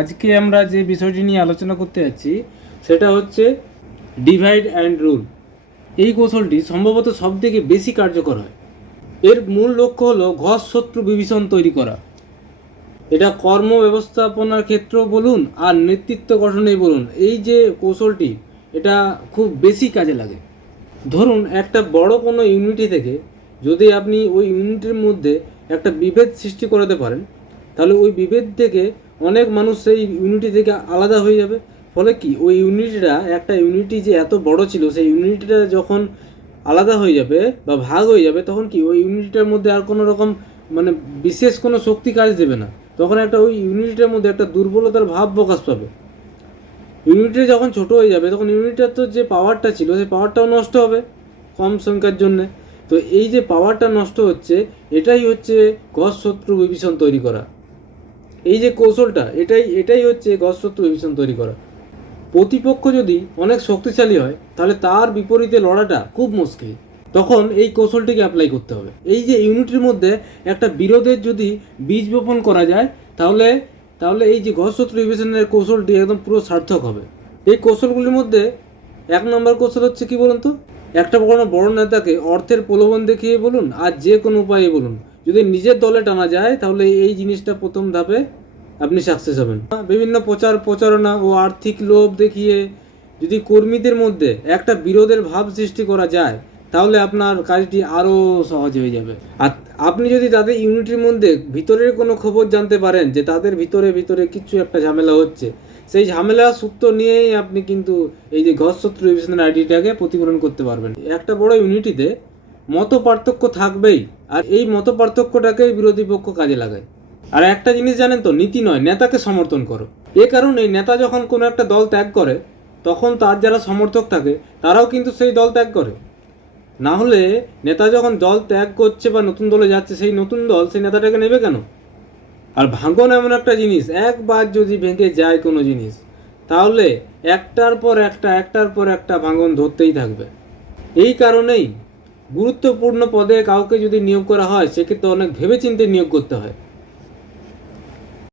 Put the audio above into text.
আজকে আমরা যে বিষয়টি নিয়ে আলোচনা করতে যাচ্ছি, সেটা হচ্ছে ডিভাইড অ্যান্ড রুল এই কৌশলটি সম্ভবত সব থেকে বেশি কার্যকর হয়। এর মূল লক্ষ্য হলো ঘর শত্রু বিভীষণ তৈরি করা। এটা কর্ম ব্যবস্থাপনার ক্ষেত্র বলুন আর নেতৃত্ব গঠনেই বলুন, এই যে কৌশলটি, এটা খুব বেশি কাজে লাগে। ধরুন একটা বড় কোনো ইউনিটি থেকে যদি আপনি ওই ইউনিটের মধ্যে একটা বিভেদ সৃষ্টি করাতে পারেন, তাহলে ওই বিভেদ থেকে অনেক মানুষ সেই ইউনিটি থেকে আলাদা হয়ে যাবে। ফলে কি? ওই ইউনিটিটা একটা ইউনিটি যে এত বড় ছিল, সেই ইউনিটিটা যখন আলাদা হয়ে যাবে বা ভাগ হয়ে যাবে, তখন কি ওই ইউনিটিটার মধ্যে আর কোনো রকম মানে বিশেষ কোনো শক্তি কাজ দেবে না। তখন একটা ওই ইউনিটের মধ্যে একটা দুর্বলতার ভাব প্রকাশ পাবে। ইউনিটটা যখন ছোট হয়ে যাবে, তখন ইউনিটটার তো যে পাওয়ারটা ছিল, সেই পাওয়ারটাও নষ্ট হবে কম সংখ্যার জন্যে। তো এই যে পাওয়ারটা নষ্ট হচ্ছে, এটাই হচ্ছে গস শত্রু বিভীষণ তৈরি করা। এই যে কৌশলটা, এটাই এটাই হচ্ছে গস শত্রু বিভীষণ তৈরি করা। প্রতিপক্ষ যদি অনেক শক্তিশালী হয়, তাহলে তার বিপরীতে লড়াটা খুব মুশকিল। তখন এই কৌশলটিকে অ্যাপ্লাই করতে হবে। এই যে ইউনিটির মধ্যে একটা বিরোধের যদি বীজ বপন করা যায়, তাহলে তাহলে এই যে ঘরশত্রু বিবেচনের কৌশলটি একদম পুরো সার্থক হবে। এই কৌশলগুলির মধ্যে এক নম্বর কৌশল হচ্ছে কি বলুন তো? একটা কোনো বড় নেতাকে অর্থের প্রলোভন দেখিয়ে বলুন, আর যে কোনো উপায়ে বলুন। যদি নিজের দলে টানা যায়, তাহলে এই জিনিসটা প্রথম ধাপে আপনি সাকসেস হবেন। বিভিন্ন প্রচার প্রচারণা ও আর্থিক লোভ দেখিয়ে যদি কর্মীদের মধ্যে একটা বিরোধের ভাব সৃষ্টি করা যায়, তাহলে আপনার কাজটি আরও সহজ হয়ে যাবে। আর আপনি যদি তাদের ইউনিটির মধ্যে ভিতরের কোনো খবর জানতে পারেন যে তাদের ভিতরে ভিতরে কিছু একটা ঝামেলা হচ্ছে, সেই ঝামেলা সূত্র নিয়েই আপনি কিন্তু এই যে ঘরশত্রু ডিভিশনের আইডিটাকে প্রতিফলন করতে পারবেন। একটা বড় ইউনিটিতে মত পার্থক্য থাকবেই, আর এই মত পার্থক্যটাকেই বিরোধী পক্ষ কাজে লাগায়। আর একটা জিনিস জানেন তো, নীতি নয়, নেতাকে সমর্থন করো। এ কারণেই নেতা যখন কোনো একটা দল ত্যাগ করে, তখন তার যারা সমর্থক থাকে, তারাও কিন্তু সেই দল ত্যাগ করে। না হলে নেতা যখন দল ত্যাগ করছে বা নতুন দলে যাচ্ছে, সেই নতুন দল সেই নেতাটাকে নেবে কেন? আর ভাঙন এমন একটা জিনিস, একবার যদি ভেঙে যায় কোনো জিনিস, তাহলে একটার পর একটা, একটার পর একটা ভাঙন ধরতেই থাকবে। এই কারণেই গুরুত্বপূর্ণ পদে কাউকে যদি নিয়োগ করা হয় সেক্ষেত্রে অনেক ভেবেচিন্তে নিয়োগ করতে হয়।